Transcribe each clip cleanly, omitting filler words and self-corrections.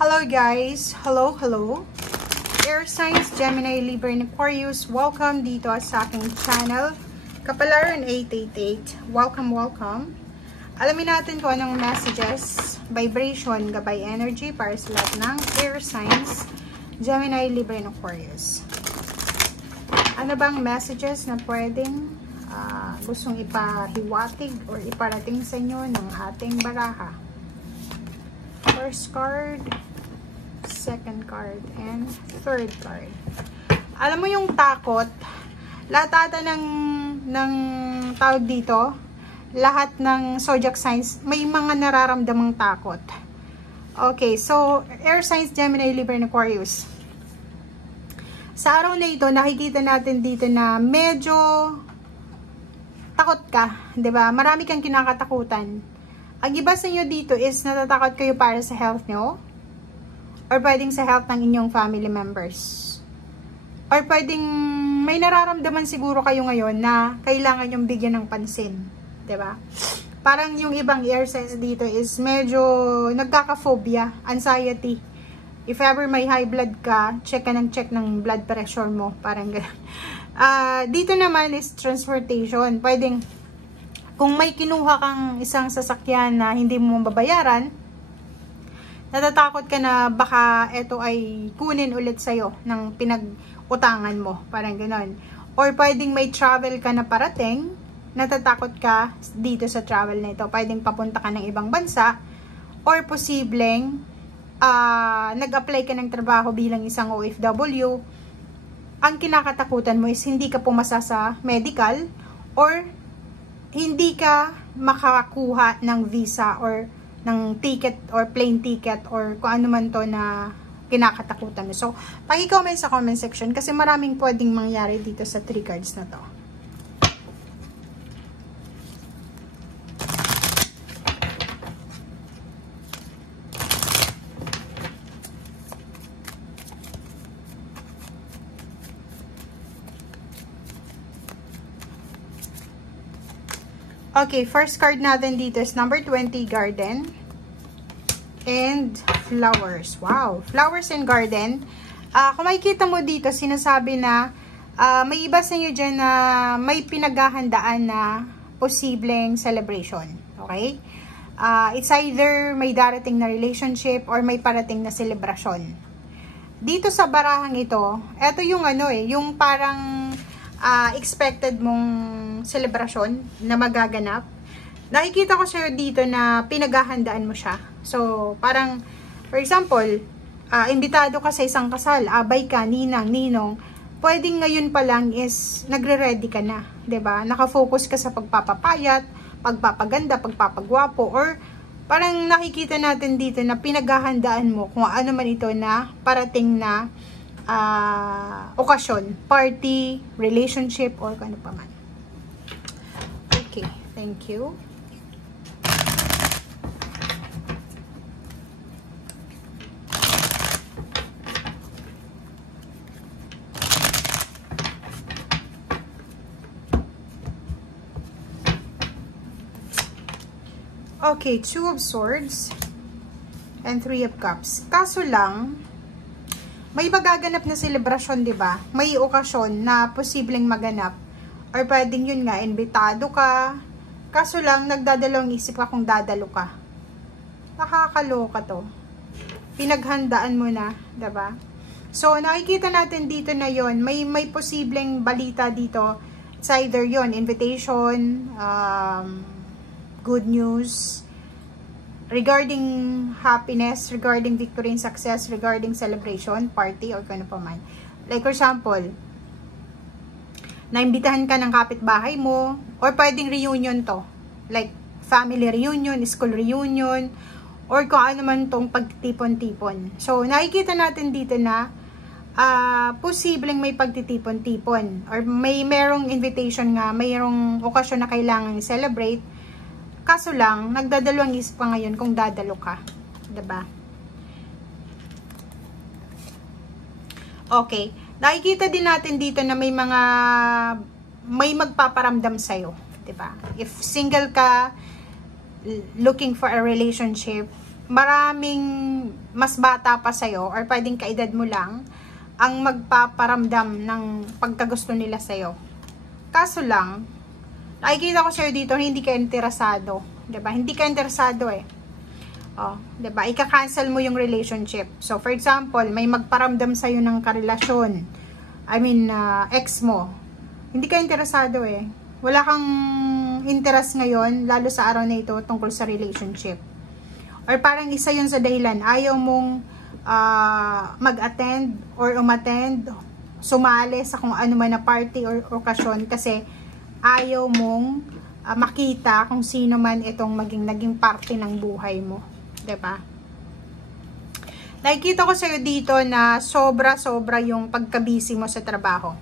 Hello guys! Hello! Air Signs, Gemini, Libra, and Aquarius. Welcome dito sa aking channel. Kapalaran 888. Welcome. Alamin natin kung anong messages, vibration, gabay energy para sa lahat ng Air Signs, Gemini, Libra, and Aquarius. Ano bang messages na pwedeng gustong ipahiwatig or iparating sa inyo ng ating baraha? First card, second card, and third card. Alam mo yung takot, lahat ata ng tawag dito, lahat ng zodiac signs, may mga nararamdamang takot. Okay, so, Air Signs, Gemini, Libra, and Aquarius. Sa araw na ito, nakikita natin dito na medyo takot ka, 'di ba? Marami kang kinakatakutan. Ang iba sa inyo dito is natatakot kayo para sa health nyo, or pwedeng sa health ng inyong family members, or pwedeng may nararamdaman siguro kayo ngayon na kailangan yung bigyan ng pansin, 'di ba? Parang yung ibang air signs dito is medyo nagkaka-phobia, anxiety. If ever may high blood ka, check ng blood pressure mo, parang gano'n. Dito naman is transportation. Pwedeng kung may kinuha kang isang sasakyan na hindi mo mababayaran, natatakot ka na baka ito ay kunin ulit sa'yo ng pinag-utangan mo. Parang gano'n. Or pwedeng may travel ka na parating, natatakot ka dito sa travel na ito. Pwedeng papunta ka ng ibang bansa, or posibleng nag-apply ka ng trabaho bilang isang OFW. Ang kinakatakutan mo is hindi ka pumasa sa medical, or hindi ka makakakuha ng visa or ng ticket or plane ticket or kung ano man to na kinakatakutan mo. So, paki-comment sa comment section kasi maraming pwedeng mangyari dito sa 3 cards na to. Okay, first card natin dito is number 20, Garden and Flowers. Wow, Flowers and Garden. Kung makikita mo dito, sinasabi na may iba sa inyo dyan na may pinaghahandaan na posibleng celebration. Okay? It's either may darating na relationship or may parating na celebration. Dito sa barahang ito, eto yung yung parang expected mong celebration na magaganap. Nakikita ko sa'yo dito na pinaghahandaan mo siya. So, parang, for example, imbitado ka sa isang kasal, abay ka, ninang, ninong, pwedeng ngayon pa lang is nagre-ready ka na, 'di ba? Naka-focus ka sa pagpapapayat, pagpapaganda, pagpapagwapo, or parang nakikita natin dito na pinaghahandaan mo kung ano man ito na parating na okasyon, party, relationship, or kung ano pa man. Okay, thank you. Okay, 2 of Swords and 3 of Cups. Kaso lang, may magaganap na selebrasyon, 'di ba? May okasyon na posibleng maganap. Or pwedeng yun nga, imbitado ka. Kaso lang, nagdadalawang isip ka kung dadalo ka. Nakakaloka to. Pinaghandaan mo na, 'di ba? So, nakikita natin dito na yon, may posibleng balita dito. It's either yon, invitation, good news, regarding happiness, regarding victory and success, regarding celebration, party, or kung ano pa man. Like for example, naimbitahan ka ng kapitbahay mo, or pwedeng reunion to. Like family reunion, school reunion, or kung ano man tong pagtitipon-tipon. So, nakikita natin dito na posibleng may pagtitipon-tipon, or merong invitation nga, mayroong okasyon na kailangan i-celebrate. Kaso lang, nagdadalawang isip pa ngayon kung dadalo ka. 'Di ba? Okay. Nakikita din natin dito na may magpaparamdam sa'yo. 'Di ba? If single ka, looking for a relationship, maraming mas bata pa sa'yo or pwedeng kaedad mo lang ang magpaparamdam ng pagkagusto nila sa'yo. Kaso lang, nakikita ko sa'yo dito, hindi ka interesado. Diba? Hindi ka interesado eh. Oh, diba? Ika-cancel mo yung relationship. So, for example, may magparamdam sa'yo ng karelasyon. I mean, ex mo. Hindi ka interesado eh. Wala kang interest ngayon, lalo sa araw na ito, tungkol sa relationship. Or parang isa yun sa dahilan, ayaw mong mag-attend or umattend, sumali sa kung ano man na party or okasyon kasi ayaw mong makita kung sino man itong naging parte ng buhay mo. Diba? Nakikita ko sa'yo dito na sobra-sobra yung pagka-busy mo sa trabaho.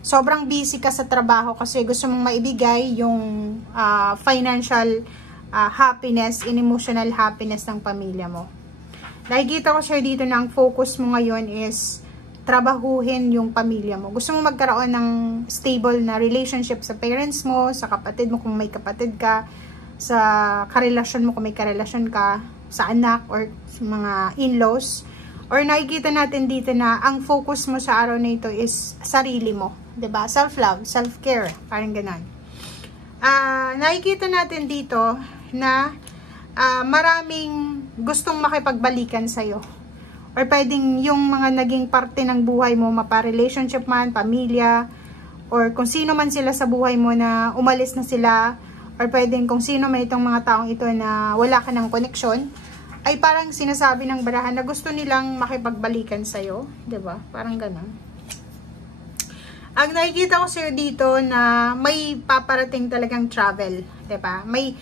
Sobrang busy ka sa trabaho kasi gusto mong maibigay yung financial happiness and emotional happiness ng pamilya mo. Nakikita ko sa'yo dito na ang focus mo ngayon is trabahuhin yung pamilya mo. Gusto mo magkaroon ng stable na relationship sa parents mo, sa kapatid mo kung may kapatid ka, sa karelasyon mo kung may karelasyon ka, sa anak or sa mga in-laws. Or nakikita natin dito na ang focus mo sa araw na ito is sarili mo. 'Di ba? Self-love, self-care, parang gano'n. Nakikita natin dito na maraming gustong makipagbalikan sa'yo. Or pwedeng yung mga naging parte ng buhay mo, mapa-relationship man, pamilya, or kung sino man sila sa buhay mo na umalis na sila, or pwedeng kung sino man itong mga taong ito na wala ka ng koneksyon, ay parang sinasabi ng barahan na gusto nilang makipagbalikan sa'yo. 'Di ba? Parang gano'n. Ang nakikita ko sa'yo dito na may paparating talagang travel. 'Di ba? May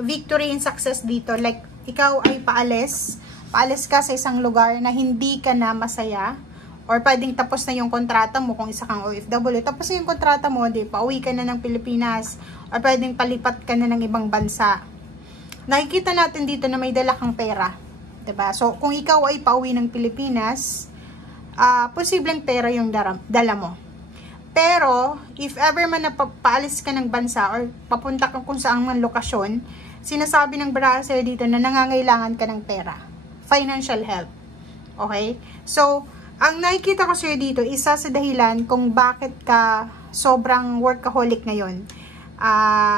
victory and success dito. Like, ikaw ay paalis ka sa isang lugar na hindi ka na masaya, or pwedeng tapos na yung kontrata mo kung isa kang OFW, tapos na yung kontrata mo, di, pauwi ka na ng Pilipinas, or pwedeng palipat ka na ng ibang bansa. Nakikita natin dito na may dala kang pera, diba? So, kung ikaw ay pauwi ng Pilipinas, posibleng pera yung dala mo. Pero, if ever man na paalis ka ng bansa, or papunta ka kung saan man lokasyon, sinasabi ng brasa dito na nangangailangan ka ng pera. Financial help. Okay? So, ang nakikita ko sa'yo dito, isa sa dahilan kung bakit ka sobrang workaholic ngayon.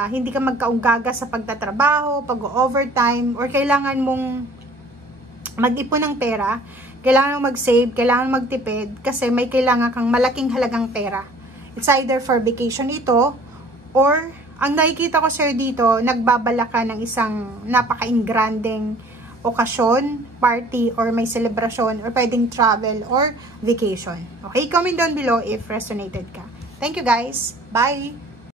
Hindi ka magkaunggaga sa pagtatrabaho, pag-overtime, or kailangan mong mag-ipon ng pera, kailangan mong mag-save, kailangan magtipid, kasi may kailangan kang malaking halagang pera. It's either for vacation ito, or ang nakikita ko sa'yo dito, nagbabala ka ng isang napaka-ingranding okasyon, party, or may celebration, or pwedeng travel, or vacation. Okay? Comment down below if resonated ka. Thank you guys. Bye!